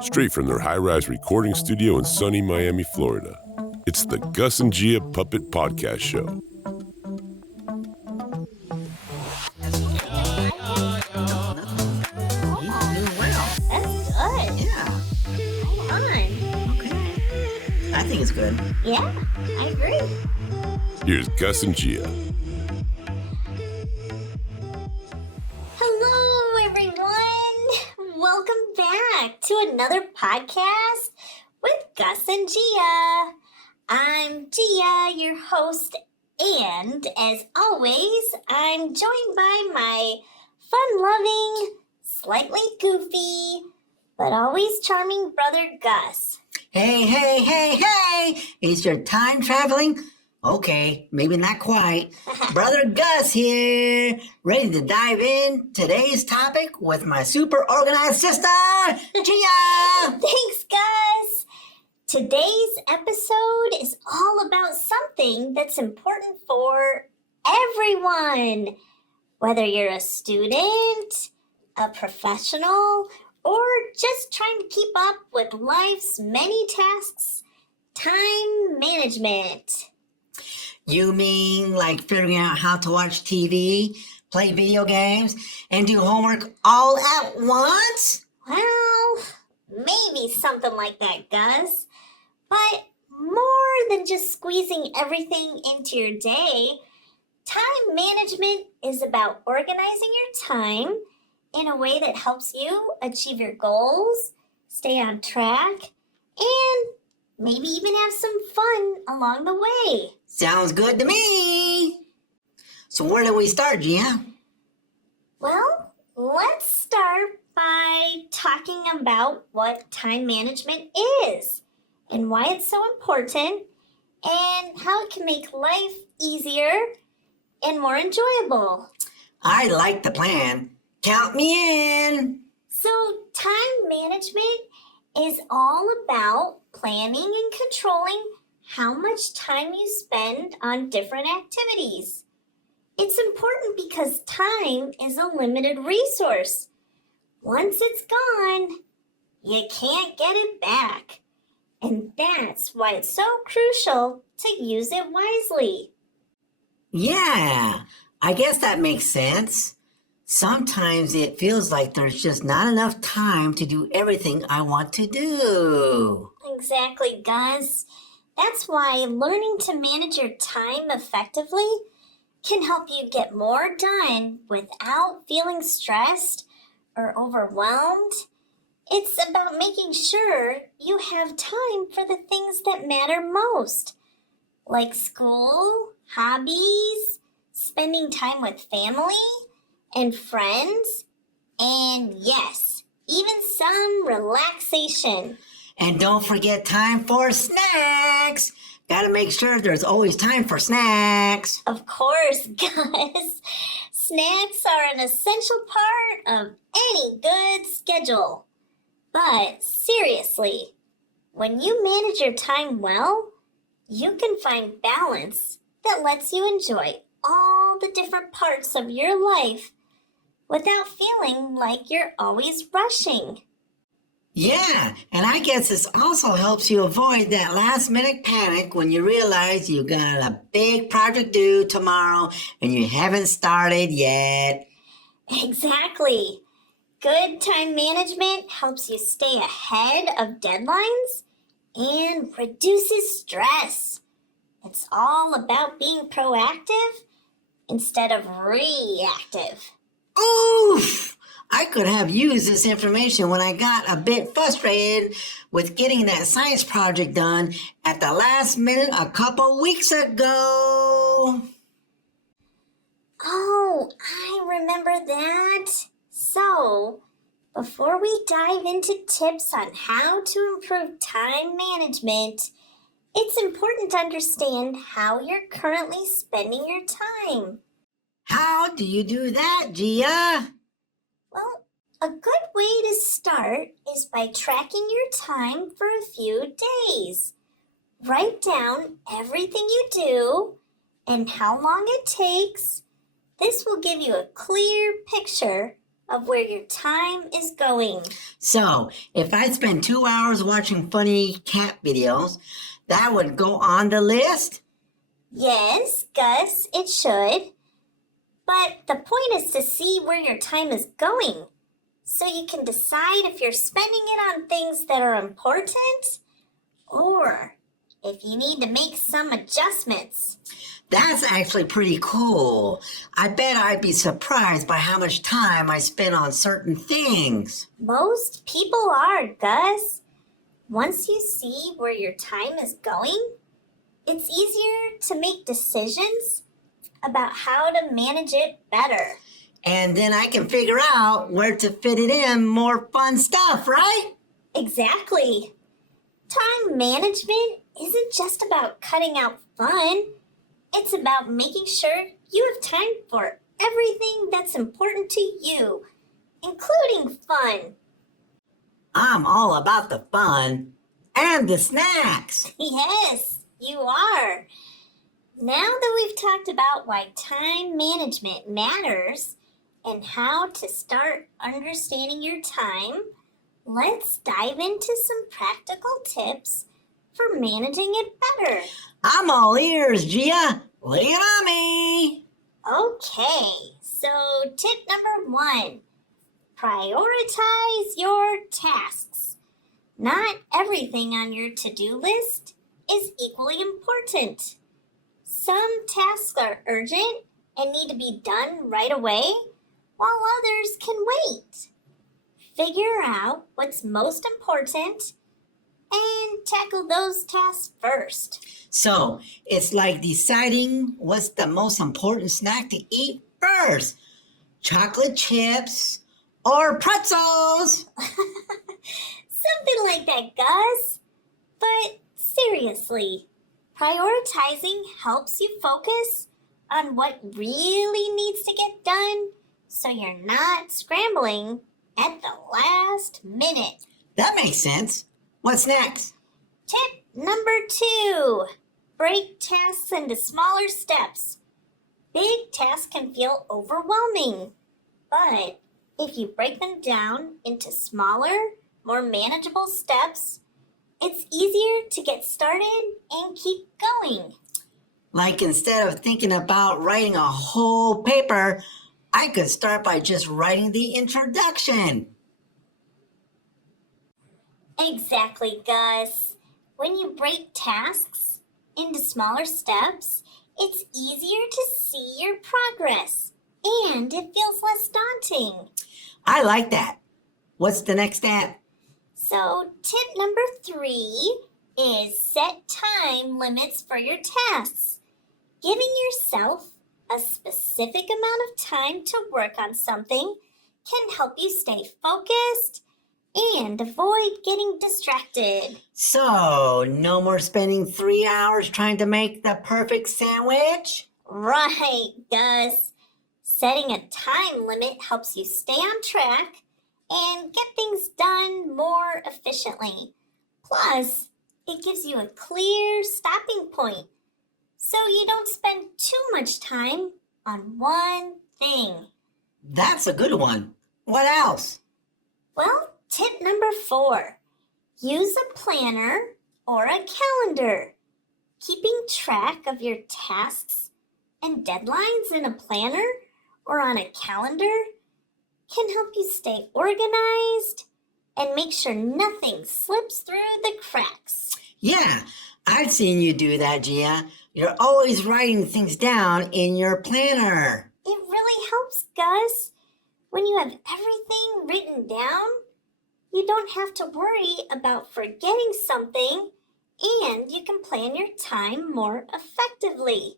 Straight from their high-rise recording studio in sunny Miami, Florida, it's the Gus and Gia Puppet Podcast Show. I think it's good. Yeah, I agree. Here's Gus and Gia. Hello, everyone. Welcome back to another podcast with Gus and Gia. I'm Gia, your host, and as always, I'm joined by my fun-loving, slightly goofy, but always charming brother, Gus. Hey, it's your time traveling? Okay, maybe not quite. Brother Gus here, ready to dive in today's topic with my super organized sister, Gia. Thanks, Gus. Today's episode is all about something that's important for everyone. Whether you're a student, a professional, or just trying to keep up with life's many tasks, time management. You mean like figuring out how to watch TV, play video games, and do homework all at once? Well, maybe something like that, Gus. But more than just squeezing everything into your day, time management is about organizing your time in a way that helps you achieve your goals, stay on track, and maybe even have some fun along the way. Sounds good to me. So where do we start, Gia? Well, let's start by talking about what time management is and why it's so important and how it can make life easier and more enjoyable. I like the plan. Count me in. So time management is all about planning and controlling how much time you spend on different activities. It's important because time is a limited resource. Once it's gone, you can't get it back. And that's why it's so crucial to use it wisely. Yeah, I guess that makes sense. Sometimes it feels like there's just not enough time to do everything I want to do. Exactly, Gus. That's why learning to manage your time effectively can help you get more done without feeling stressed or overwhelmed. It's about making sure you have time for the things that matter most, like school, hobbies, spending time with family and friends, and yes, even some relaxation. And don't forget time for snacks. Gotta make sure there's always time for snacks. Of course, Gus. Snacks are an essential part of any good schedule. But seriously, when you manage your time well, you can find balance that lets you enjoy all the different parts of your life without feeling like you're always rushing. Yeah, and I guess this also helps you avoid that last minute panic when you realize you got a big project due tomorrow and you haven't started yet. Exactly. Good time management helps you stay ahead of deadlines and reduces stress. It's all about being proactive instead of reactive. Oof! I could have used this information when I got a bit frustrated with getting that science project done at the last minute a couple weeks ago. Oh, I remember that. So, before we dive into tips on how to improve time management, it's important to understand how you're currently spending your time. How do you do that, Gia? Well, a good way to start is by tracking your time for a few days. Write down everything you do and how long it takes. This will give you a clear picture of where your time is going. So, if I spend 2 hours watching funny cat videos, that would go on the list? Yes, Gus, it should. But the point is to see where your time is going, so you can decide if you're spending it on things that are important or if you need to make some adjustments. That's actually pretty cool. I bet I'd be surprised by how much time I spend on certain things. Most people are, Gus. Once you see where your time is going, it's easier to make decisions about how to manage it better. And then I can figure out where to fit it in more fun stuff, right? Exactly. Time management isn't just about cutting out fun. It's about making sure you have time for everything that's important to you, including fun. I'm all about the fun and the snacks. Yes, you are. Now that we've talked about why time management matters and how to start understanding your time, let's dive into some practical tips for managing it better. I'm all ears, Gia. Lay it on me. Okay, so tip number 1, prioritize your tasks. Not everything on your to-do list is equally important. Some tasks are urgent and need to be done right away, while others can wait. Figure out what's most important and tackle those tasks first. So it's like deciding what's the most important snack to eat first. Chocolate chips or pretzels. Something like that, Gus. But seriously, prioritizing helps you focus on what really needs to get done so you're not scrambling at the last minute. That makes sense. What's next? Tip number 2, break tasks into smaller steps. Big tasks can feel overwhelming, but if you break them down into smaller, more manageable steps, it's easier to get started and keep going. Like instead of thinking about writing a whole paper, I could start by just writing the introduction. Exactly, Gus. When you break tasks into smaller steps, it's easier to see your progress and it feels less daunting. I like that. What's the next step? So, tip number 3 is set time limits for your tasks. Giving yourself a specific amount of time to work on something can help you stay focused and avoid getting distracted. So, no more spending 3 hours trying to make the perfect sandwich? Right, Gus. Setting a time limit helps you stay on track and get things done more efficiently. Plus, it gives you a clear stopping point so you don't spend too much time on one thing. That's a good one. What else? Well, tip number 4, use a planner or a calendar. Keeping track of your tasks and deadlines in a planner or on a calendar can help you stay organized and make sure nothing slips through the cracks. Yeah, I've seen you do that, Gia. You're always writing things down in your planner. It really helps, Gus. When you have everything written down, you don't have to worry about forgetting something and you can plan your time more effectively.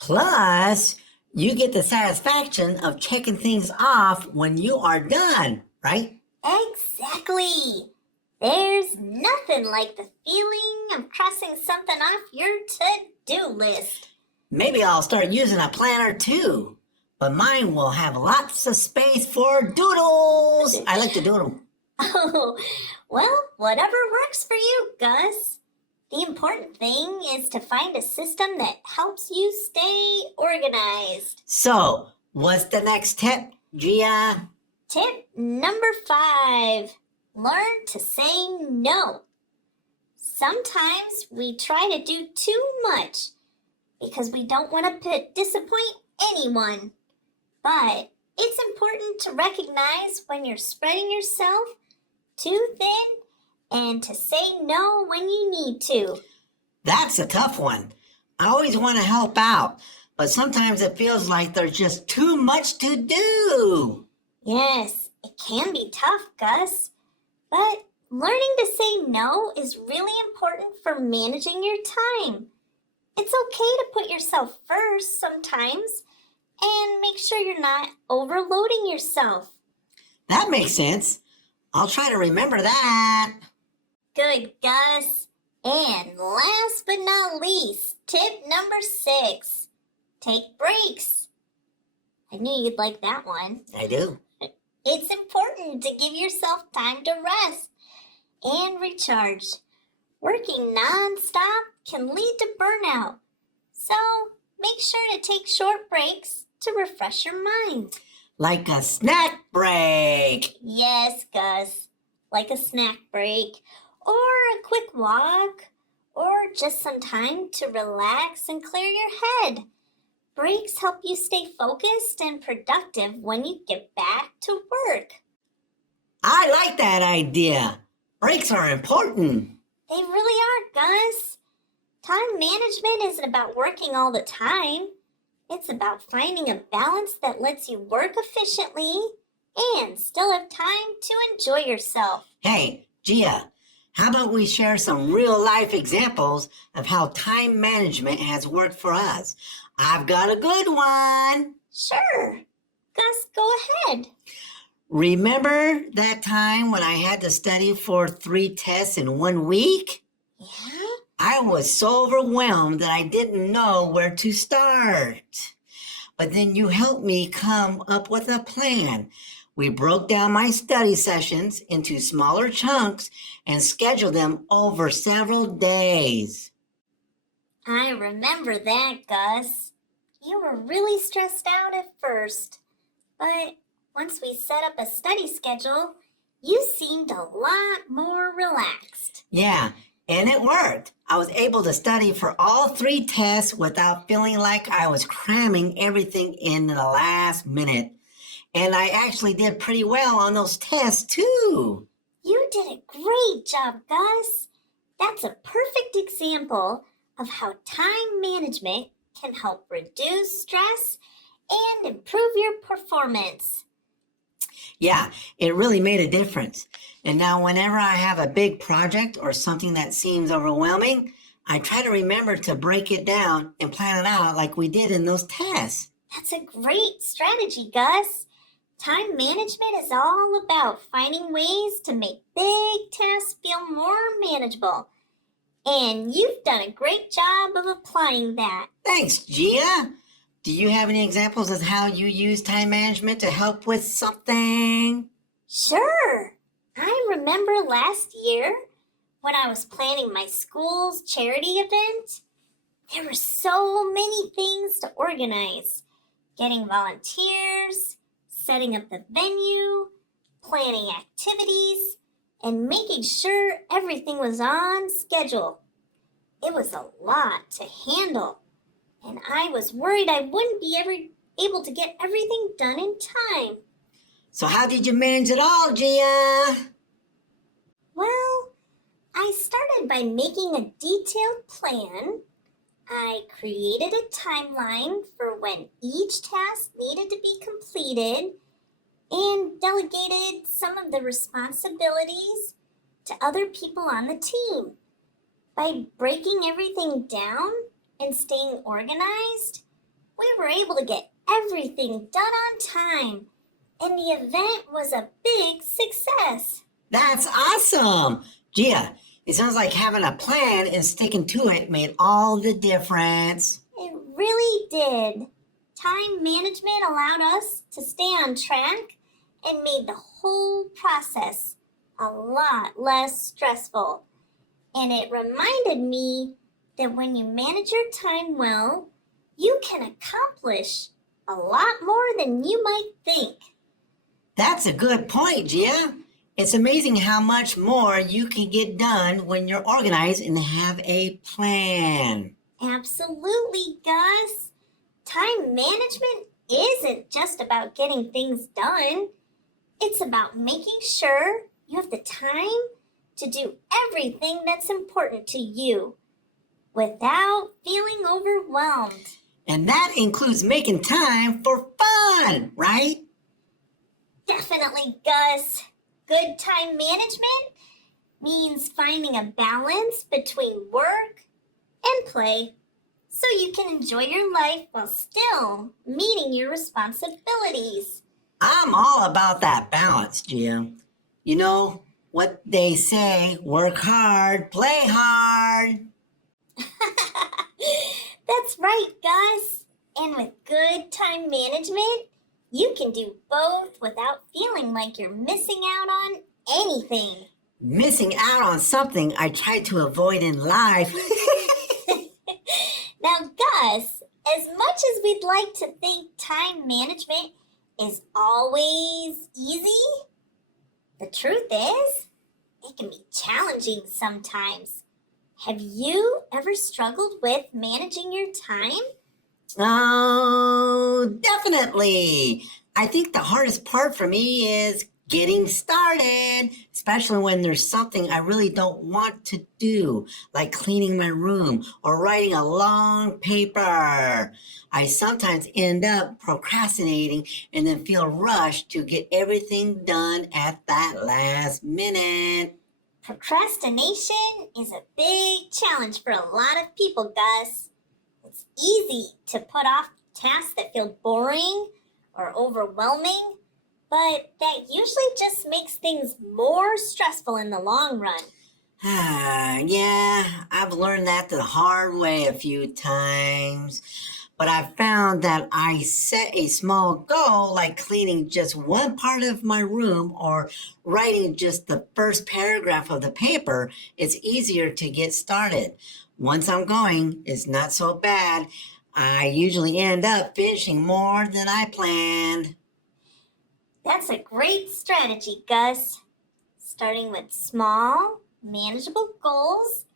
Plus, you get the satisfaction of checking things off when you are done, right? Exactly. There's nothing like the feeling of crossing something off your to-do list. Maybe I'll start using a planner too, but mine will have lots of space for doodles. I like to doodle. Oh, well, whatever works for you, Gus. The important thing is to find a system that helps you stay organized. So, what's the next tip, Gia? Tip number 5, learn to say no. Sometimes we try to do too much because we don't want to disappoint anyone. But it's important to recognize when you're spreading yourself too thin and to say no when you need to. That's a tough one. I always want to help out, but sometimes it feels like there's just too much to do. Yes, it can be tough, Gus, but learning to say no is really important for managing your time. It's okay to put yourself first sometimes and make sure you're not overloading yourself. That makes sense. I'll try to remember that. Good, Gus. And last but not least, tip number 6, take breaks. I knew you'd like that one. I do. It's important to give yourself time to rest and recharge. Working non-stop can lead to burnout, so make sure to take short breaks to refresh your mind. Like a snack break. Yes, Gus, like a snack break, or a quick walk, or just some time to relax and clear your head. Breaks help you stay focused and productive when you get back to work. I like that idea. Breaks are important. They really are, Gus. Time management isn't about working all the time. It's about finding a balance that lets you work efficiently and still have time to enjoy yourself. Hey, Gia, how about we share some real life examples of how time management has worked for us? I've got a good one. Sure. Gus, go ahead. Remember that time when I had to study for 3 tests in 1 week? Yeah? I was so overwhelmed that I didn't know where to start. But then you helped me come up with a plan. We broke down my study sessions into smaller chunks and scheduled them over several days. I remember that, Gus. You were really stressed out at first, but once we set up a study schedule, you seemed a lot more relaxed. Yeah, and it worked. I was able to study for all 3 tests without feeling like I was cramming everything in the last minute. And I actually did pretty well on those tests, too. You did a great job, Gus. That's a perfect example of how time management can help reduce stress and improve your performance. Yeah, it really made a difference. And now whenever I have a big project or something that seems overwhelming, I try to remember to break it down and plan it out like we did in those tests. That's a great strategy, Gus. Time management is all about finding ways to make big tasks feel more manageable. And you've done a great job of applying that. Thanks, Gia. Do you have any examples of how you use time management to help with something? Sure. I remember last year when I was planning my school's charity event. There were so many things to organize. Getting volunteers, setting up the venue, planning activities, and making sure everything was on schedule. It was a lot to handle, and I was worried I wouldn't be able to get everything done in time. So how did you manage it all, Gia? Well, I started by making a detailed plan. I created a timeline for when each task needed to be completed and delegated some of the responsibilities to other people on the team. By breaking everything down and staying organized, we were able to get everything done on time, and the event was a big success. That's awesome! Gia, it sounds like having a plan and sticking to it made all the difference. It really did. Time management allowed us to stay on track and made the whole process a lot less stressful. And it reminded me that when you manage your time well, you can accomplish a lot more than you might think. That's a good point, Gia. It's amazing how much more you can get done when you're organized and have a plan. Absolutely, Gus. Time management isn't just about getting things done. It's about making sure you have the time to do everything that's important to you without feeling overwhelmed. And that includes making time for fun, right? Definitely, Gus. Good time management means finding a balance between work and play so you can enjoy your life while still meeting your responsibilities. I'm all about that balance, Gia. You know what they say, work hard, play hard. That's right, Gus. And with good time management, you can do both without feeling like you're missing out on anything. Missing out on something I try to avoid in life. Now, Gus, as much as we'd like to think time management is always easy, the truth is, it can be challenging sometimes. Have you ever struggled with managing your time? Oh, definitely. I think the hardest part for me is getting started, especially when there's something I really don't want to do, like cleaning my room or writing a long paper. I sometimes end up procrastinating and then feel rushed to get everything done at that last minute. Procrastination is a big challenge for a lot of people, Gus. It's easy to put off tasks that feel boring or overwhelming, but that usually just makes things more stressful in the long run. Yeah, I've learned that the hard way a few times. But I've found that I set a small goal, like cleaning just one part of my room or writing just the first paragraph of the paper, it's easier to get started. Once I'm going, it's not so bad. I usually end up finishing more than I planned. That's a great strategy, Gus. Starting with small, manageable goals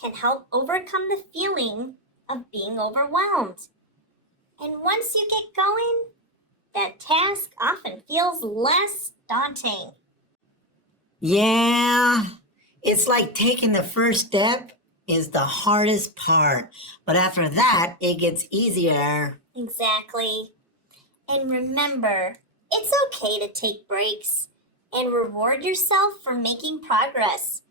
can help overcome the feeling of being overwhelmed. And once you get going, that task often feels less daunting. Yeah, it's like taking the first step is the hardest part. But after that, it gets easier. Exactly. And remember, it's okay to take breaks and reward yourself for making progress.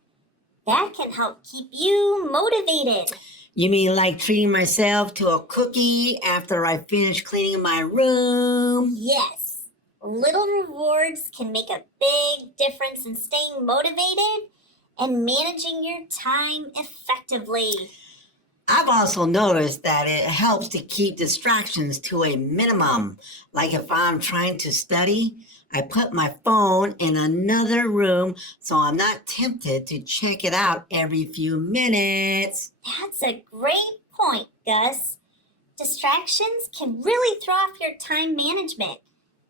That can help keep you motivated. You mean like treating myself to a cookie after I finish cleaning my room? Yes, little rewards can make a big difference in staying motivated and managing your time effectively. I've also noticed that it helps to keep distractions to a minimum. Like if I'm trying to study, I put my phone in another room so I'm not tempted to check it out every few minutes. That's a great point, Gus. Distractions can really throw off your time management,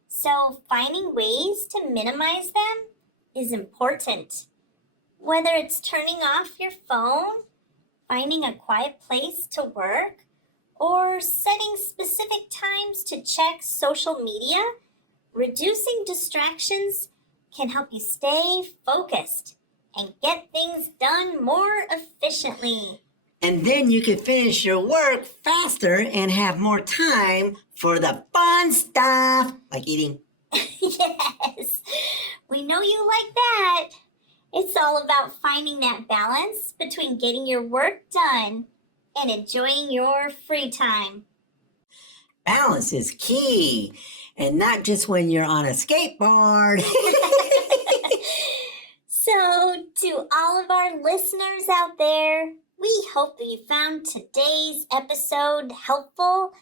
so finding ways to minimize them is important. Whether it's turning off your phone, finding a quiet place to work, or setting specific times to check social media, reducing distractions can help you stay focused and get things done more efficiently. And then you can finish your work faster and have more time for the fun stuff, like eating. Yes, we know you like that. It's all about finding that balance between getting your work done and enjoying your free time. Balance is key, and not just when you're on a skateboard. So, to all of our listeners out there, we hope that you found today's episode helpful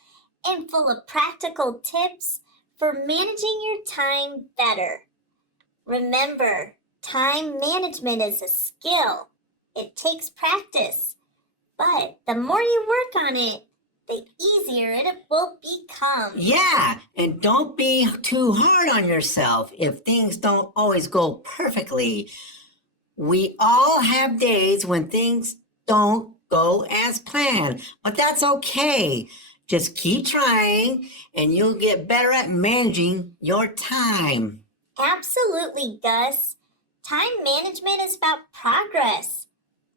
and full of practical tips for managing your time better. Remember, time management is a skill. It takes practice. But the more you work on it, the easier it will become. Yeah, and don't be too hard on yourself if things don't always go perfectly. We all have days when things don't go as planned, but that's okay. Just keep trying and you'll get better at managing your time. Absolutely, Gus. Time management is about progress,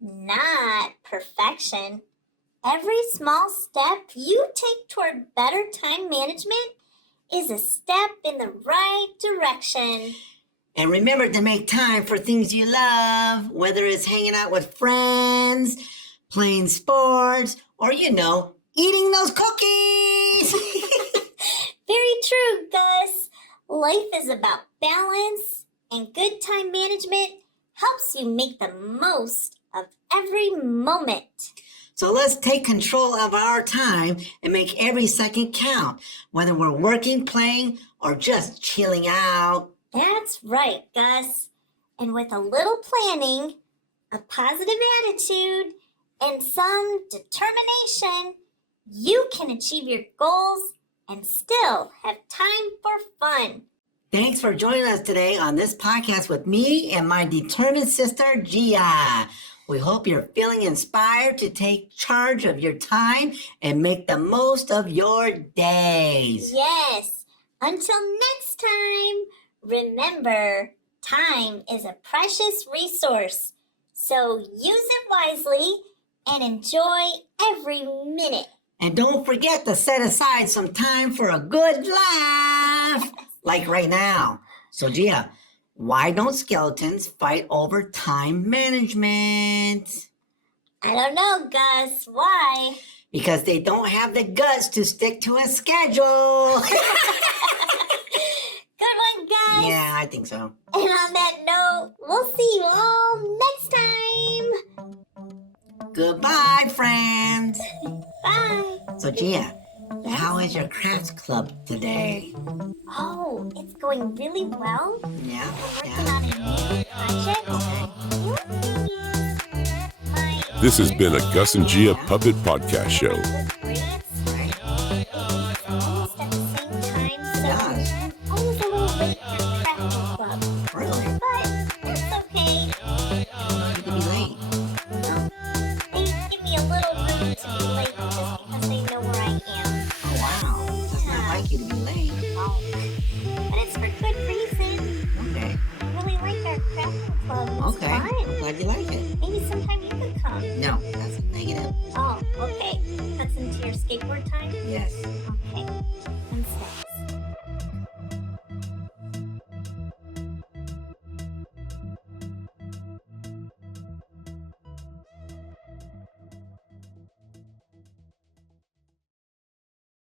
not perfection. Every small step you take toward better time management is a step in the right direction. And remember to make time for things you love, whether it's hanging out with friends, playing sports, or, eating those cookies. Very true, Gus. Life is about balance, and good time management helps you make the most of every moment. So let's take control of our time and make every second count, whether we're working, playing, or just chilling out. That's right, Gus. And with a little planning, a positive attitude, and some determination, you can achieve your goals and still have time for fun. Thanks for joining us today on this podcast with me and my determined sister, Gia. We hope you're feeling inspired to take charge of your time and make the most of your days. Yes. Until next time, remember, time is a precious resource. So use it wisely and enjoy every minute. And don't forget to set aside some time for a good laugh, like right now. So, Gia, why don't skeletons fight over time management? I don't know, Gus. Why? Because they don't have the guts to stick to a schedule. Good one, Gus. Yeah, I think so. And on that note, we'll see you all next time. Goodbye, friends. Bye. So, Gia, how is your crafts club today? Oh, it's going really well. Yeah, Working on a new project. This has been a Gus and Gia Puppet Podcast Show. Almost at the same time, so Gosh. I'm always a little late for crafting club. Really? But that's okay. You could be late. They give me a little room to be late just because they know where I am. Oh, wow. Does not like you to be late. But it's for good reason. Okay. I really like our crafting club. It's Okay. fun. I'm glad you like it. Maybe sometime you could come. No, that's a negative. Oh, okay. That's into your skateboard time? Yes. Okay.